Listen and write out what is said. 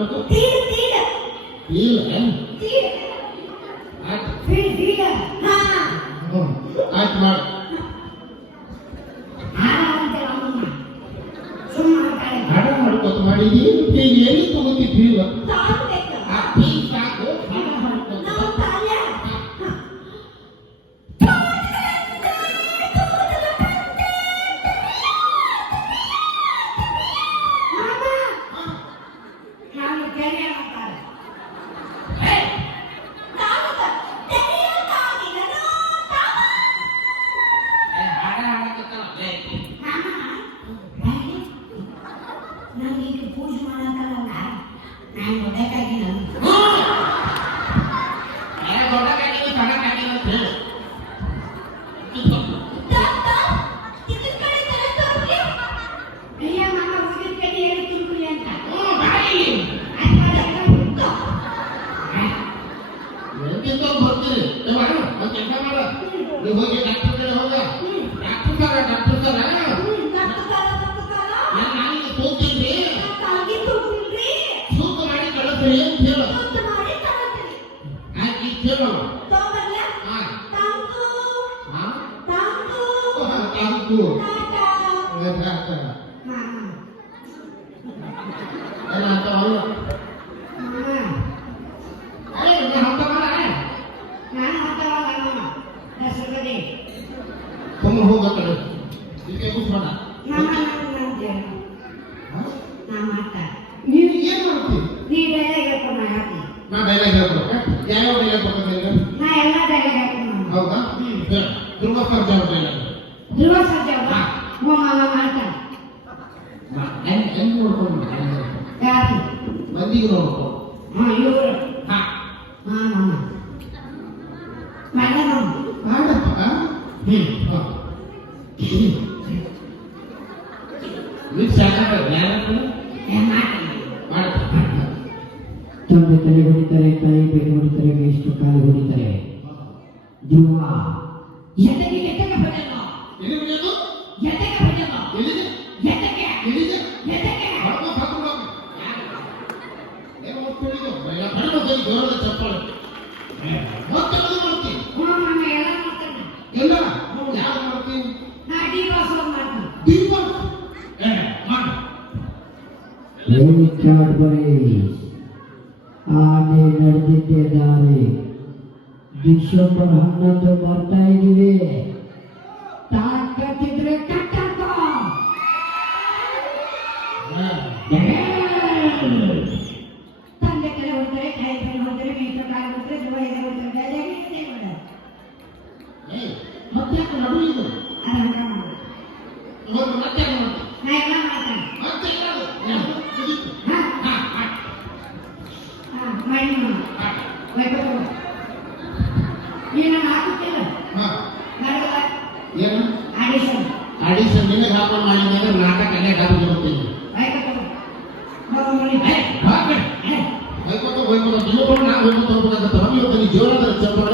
ಮಾಡ್ಬೇಕು ತೀಡ ತೀಡ ಇಲ್ಲ ತೀಡ ಆಯ್ತು ತೀಡ ಹಾ ಆಯ್ತು ಮಾಡು ಹಣ ಮಾಡ್ಕೊತ ಮಾಡಿದಿ ಈಗ ಎಲ್ಲಿ ತಗೋತಿದ್ವಿಲ್ಲ ಆ ಟೀ ಸಾಕು ಹಣ ಮಾಡ್ಕೊತ ನನಗೆ ಪೂಜೆ ಮಾಡಕ್ಕಲ್ಲ ನಾನು ಒಡಕಾಗಿಲ್ಲ ಅಯ್ಯ ಮಾಮ ಹುಡುಗಿನ ಕಡೆ ಹೇಳಿ ತಿಳ್ಕೊಳ್ಳಿ ಅಂತ ಬರ್ತೀರಿ ನೀವು ಹೋಗಿ ಡಾಕ್ಟರ್ ಕಡೆ ಹೋಗ ಡಾಕ್ಟರ್ ಸರ ನಾನು ಹೋಗ್ತೀನಿ ಸೂಪ ಮಾಡಿ ಕಳಿಸ್ರಿ ಅಂತ ಹೇಳು ಆಯ್ತು ಇಷ್ಟು ಹೇಳು ತಾಂಕು ತುಂಬ ಹೋಗತ್ತಡೆ ಇದಕ್ಕೆ ಕೂತ್ಕೊಂಡ ನೀನು ಏನು ಮಾಡ್ತೀವಿ ನಾ ಡೈಲಾಗ್ ಹೇಳ್ಬೇಕು ಯಾವ ಡೈಲಾಗ್ ಬರ್ತೀನಿ ಹೌದಾ ಧ್ರುವ ಸರ್ಜಾ ಡೈಲಾಗ್ ಹೆಂಗ್ ನೋಡ್ಕೊಂಡು ಮಂದಿಗೆ ನೋಡ್ಕೊ ತಂದೆ ತಲೆ ಹೊಡಿತಾರೆ ತಾಯಿ ಬೇರೆ ಹೊಡಿತಾರೆ ಎಷ್ಟು ಕಾಲು ಹೊಡಿತಾರೆ ಧ್ರುವ ಚಪ್ಪಾಳೆ ಎಲ್ಲ ಯಾರು ಮಾಡ್ತೀವಿ ದೀಪ ಆನೆ ನಡೆದಿದ್ದೆ ದಾರಿ ಡಿಸೆಂಬರ್ 11 ಬರ್ತಾ ಇದೀವಿ ತಾಕತ್ತಿದ್ರೆ ಕಟ್ಟಾಕೋ ತಂದೆ ಕಡೆ ಹೋಗ್ತಾರೆ ತಾಯಿ ಕಡೆ ಹೋಗ್ತಾರೆ ಮೇಷ್ಟ್ರ ಕಾಲ ಹೋಗ್ತಾರೆ ಧ್ರುವ ಎದೆ ಹೋಗ್ತಾರೆ ಮತ್ತೆ ನಡು ಇದು ಮತ್ತೆ ನಾ ಎಲ್ಲ ಮಾಡ್ತಾನೆ ಮತ್ತೆ ನೀನು ಹಾಕುತ್ತಿಲ್ಲ ಏನು ಆಡಿಷನ್ ಆಡಿಷನ್ ನಿನಗೆ ಹಾಕೊಂಡು ಮಾಡಿದಾಗ ನಾಟಕ ಅಲ್ಲೇ ಗಾಬಿ ಬರುತ್ತೀನಿ ಹೋಗ್ಕೊಂಡು ನಾನು ಹೋಗ್ಕೊಂಡು ಹೋಗ್ಬೇಕಾಗತ್ತೆ ಜೋರಾದ ಚಪ್ಪಳ